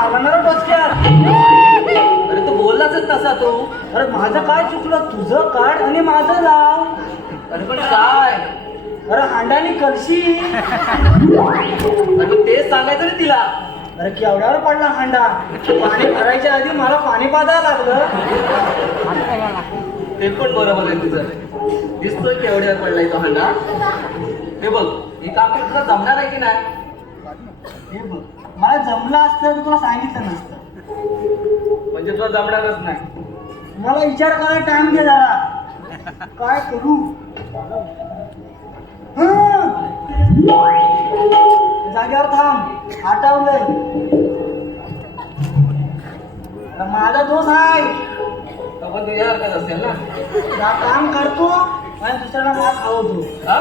मारला ना रे डोसक्यात अरे तू बोललाच तसा तू. अरे माझं काय चुकलं? तुझं काढ आणि माझं लाव. अरे पण काय? अरे हांडानी कलशी. अरे तेच सांगायचं ना तिला. अरे केवढ्यावर पडला हांडा? पाणी भरायच्या आधी मला पाणी पाजायला लागलं. ते पण बरोबर आहे तुझं. दिसतोय केवढ्यावर पडलाय तो हंडा. हे बघ हे काम तुला जमणार आहे की नाही? हे बघ. मला जमलं असतं तर तुला सांगितलं नसतं. म्हणजे तुला जमणारच नाही. मला विचार करायला टाइम दे जरा. काय करू? हं. जागेवर थांब. आठवलंय अरे माझा दोष आहे. आपण तुझ्यासारखाच असेल ना. काम करतो. आणि दुसऱ्याला मला खावतो हा?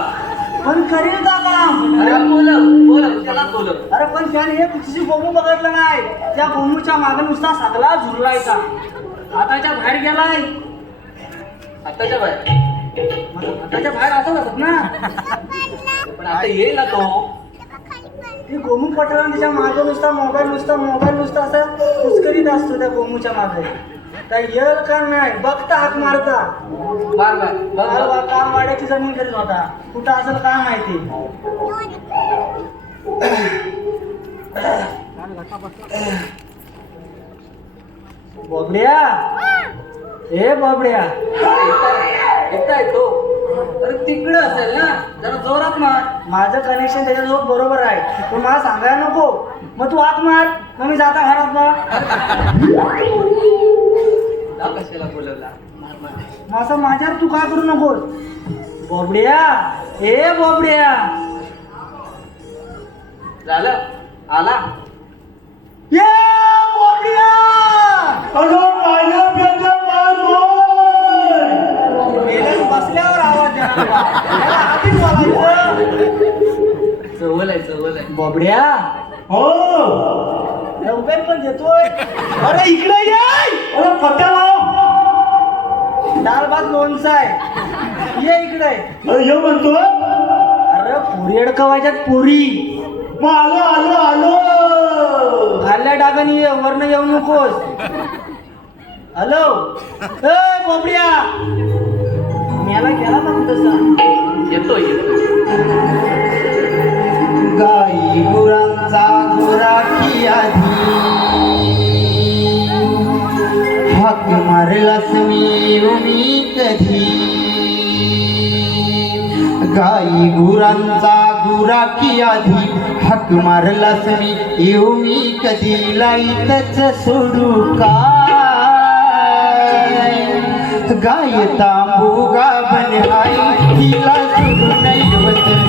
पण करील का काम? अरे बोल बोल त्याला बोल? अरे पण त्याने हे कुठची गोमू बघितलं नाही. त्या गोमूच्या मागे नुसता सगळा झुरलाय का आताच्या बाहेर गेलाय. आताच्या बाहेर? आताच्या बाहेर असं असत ना. पण आता येईल ना तो. ती गोमू पटला त्याच्यामागे नुसता मोबाईल नुसता मोबाईल नुसता असं कुचकरीत असतो त्या गोमूच्या मागे. काय येल का नाही? बघता हात मारता. बघ काम वाड्याची जमीन करीत होता. कुठं असेल काय माहिती? बबड्या? ए बबड्या. येताय येताय तो. अरे तिकडे असेल ना? जरा जोरात मार. माझं कनेक्शन त्याच्यासोबत बरोबर आहे. तू मला सांगायला नको. मग तू हात मार. मग मी जाता घरात मग. कशाला बोलवला? असं माझ्यावर तू काय करू नकोस? बबड्या ए बबड्या. झालं? आला? ये बबड्या. बसल्यावर आवाज येणार बा. त्याला आधीच बोलायचं. चवल आहे चवल आहे. बबड्या. लवकर पण देतोय. अरे इकडे ये! अरे पत्त्या डाळ भात लोणचं आहे ये इकडे. यो म्हणतो. अरे पुरी अडकवायच्यात पुरी. मग आलो आलो आलो. खाल्ल्या डागाने ये वरनं येऊ नकोस. हॅलो. ए बोबड्या. मेला गेला का तसा. येतोय येतोय. गुरांचा गुराखी आधी हक मारलास मी. येऊ मी कधी लाईतच सोडू का गाय तांबू गाभण हाय तिला सोडू नाही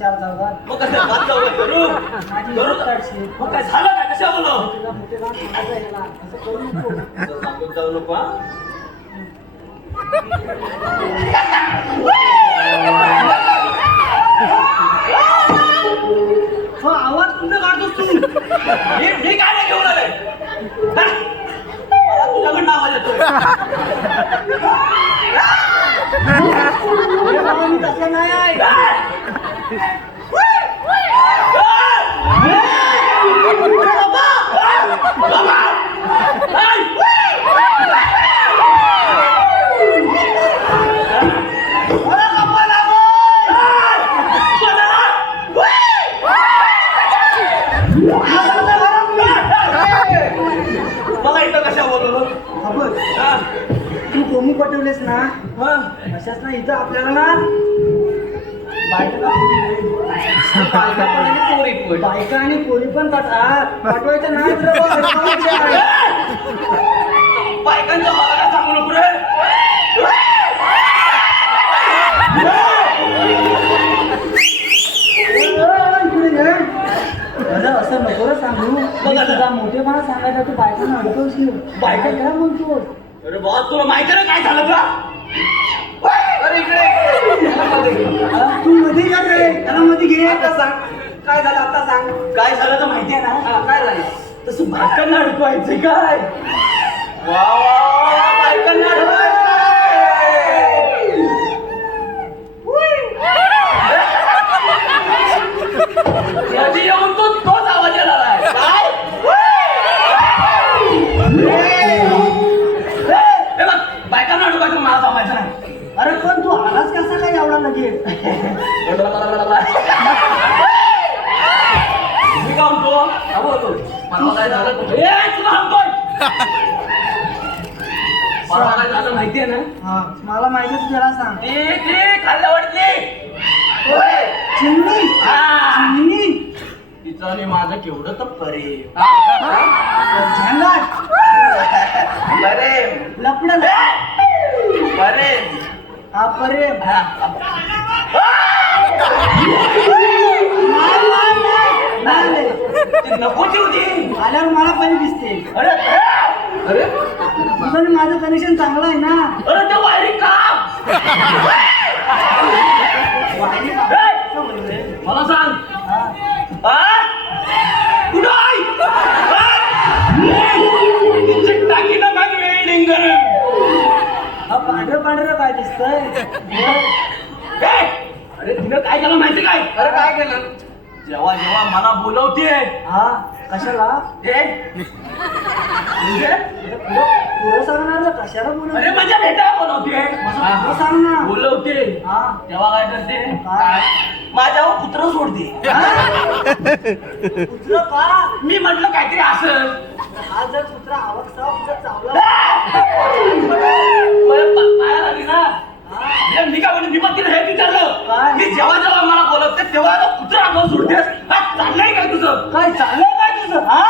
चार चौघात मग कसं पाच चौघात करू? माझी करू? काढशील. मग काय झालं काय कशा बोलो तुला मोठेपणा सांगायचं आहे ना, असं करू नको. सांगून जाऊ नको हा? हो आवाज कुठं काढतोस तू? मी मी काय नाही घेऊन आलोय. हा? मला तुझ्याकडनं आवाज येतोय. बाबा, मी तसं नाही आहे. मला बायका आणि पोरी पण पाठवा पाठवायचं नाही तुला बघ, पाठवायचं. बायकांच्या मला काय सांगू नको रे. इकडे ये. अरे असं नको रे सांगू. मी तुझा मोठेपणा सांगायचा तू बायकांना अडकवशील. बायका काय म्हणतोस अरे बॉस तुला माहिती ना काय झालं का अरे इकडे हा, तू मध्ये जा रे? त्याला मध्ये घे. आता सांग. काय झालं आता सांग. काय झालं तर माहिती आहे ना? हा, काय झालं? तसं बायकांना अडकवायचं काय? वा वा वा, वा, बायकांना अडकवायचं मध्ये येऊन तो मला माहिती त्याला सांग. चिमणी. चिमणी? तिचं आणि माझं केवढं तर प्रेम. झंगाट प्रेम. लपड प्रेम. हा परे हा. नाही, नाही. ती नकोची होती आल्यावर मला पहिले दिसते अरे. अरे? तुझं आणि माझं कनेक्शन चांगलं आहे ना? अरे ते वायरिंग बोलतोय? मला सांग. हा? कुठं आहे? तिची टाकी ना माझी वेल्डिंग करून हा पांढरं पांढरं काय दिसतंय? अरे तिनं काय केलं माहिती काय? अरे काय केलं? जेव्हा जेव्हा मला बोलवते हा कशाला? ए, म्हणजे? सांगणार ना, कशाला बोलत अरे म्हणजे भेटायला बोलवते. सांग ना बोलवते. हा. तेव्हा काय करते? काय? माझ्यावर कुत्र सोडते. कुत्र का? मी म्हटलं काहीतरी असं. हा जर कुत्रा आवकसा कुठं चावला. पाया लागली ना. हा. अरे मी काय म्हणते? मी पण तिला हे विचारलं. काय? मी जेव्हा जेव्हा मला बोलवते तेव्हा तो कुत्रा अंगावर सोडतेस. हा, चाललंय काय तुझं? काय चाललंय काय तुझं? हा?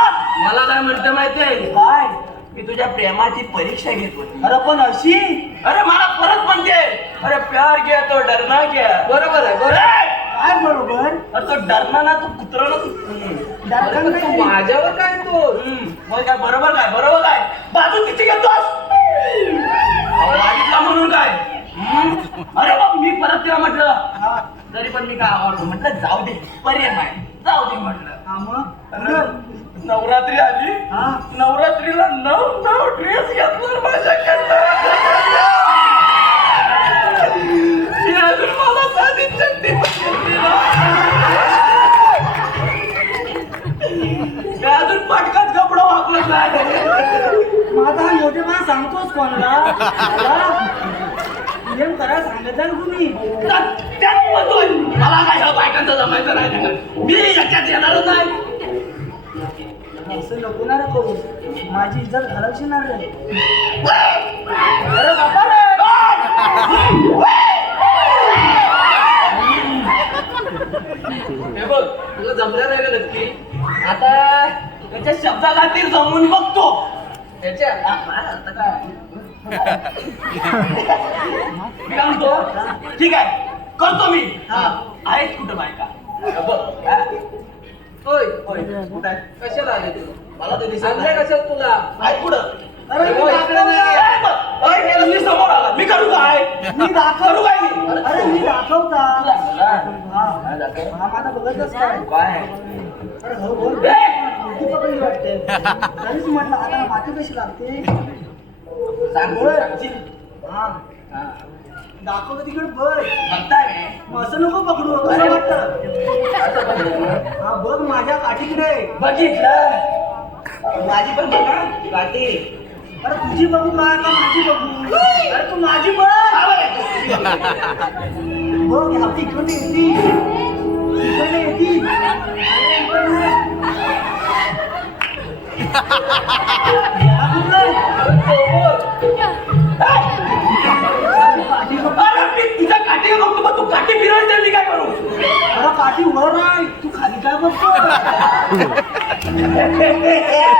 मला काय म्हणते माहितीये? काय? मी तुझ्या प्रेमाची परीक्षा घेत होती. अरे पण अशी? अरे मला परत म्हणते अरे प्यार घ्या तो डरना घ्या बरोबर आहे बरोबर काय बरोबर? अरे तो डरना ना तो कुत्रा ना तू? माझ्यावर काय तो? मग काय बरोबर काय बरोबर काय? बाजू किती घेतोस अहो, मागितला म्हणून काय? हम्म? अरे मग मी परत तिला म्हटलं तरी पण मी काय आवडतो म्हटलं जाऊ दे. पर्याय नाही. जाऊ दे म्हटलं. हा मग? अरे, नवरात्री आली. हा. नवरात्रीला नऊ नऊ ड्रेस घेतला माझ्याकडनं मला साधी. मी अजून पटकन कपडा वापरत नाही. माझा हा मोठेपणा सांगतोस कोणाला? मला प्रेम करायला सांगितलं ना तुम्ही. मला काय बायकांचं जमायचं नाही. मी याच्यात येणारच नाही. असं नको ना करू माझी इज्जत घालवशील ना रे अरे बापा रे! हे बघ तुला जमलं नाही रे नक्की? आता त्याच्या शब्दाखातीर जमून बघतो. त्याच्या आता काय? मी काय म्हणतो? ठीक आहे करतो मी. हा. आहेच कुठं बायका? बघ. हा. होय. होय, कुठं आहे? कशाला आले तू? मला ते दिसत नाही. कशात तुला? आहे पुढं. अरे मी. दाखवलं. ए, बघ. अरे, हे तुम्ही समोर आलात. मी करू काय? मी करू दाखव काय मी? अरे मी दाखवता. हा. हा, माझा बघतच काय काय अरे हो बोल. ए! किती पकडली वाटते? तरीच म्हटलं आता माती कशी लागते? सांग? हा. दाखवतो तिकडे बघ बघताय मी. मग असं नको पकडू कसं वाटतं. हा बघ माझ्या काठीकडे बघितलं माझी पण बघ हा. अरे तुझी बघू काय का माझी बघू अरे तू माझी बघ बघ. आपली इकडे येते इकडे येते अरे इकडे ये. कुठलं? अरे, मी तुझ्या काठी बघतो मग तू काठी फिरवायची मी काय करू अरे वर आहे. तू खाली काय बघतो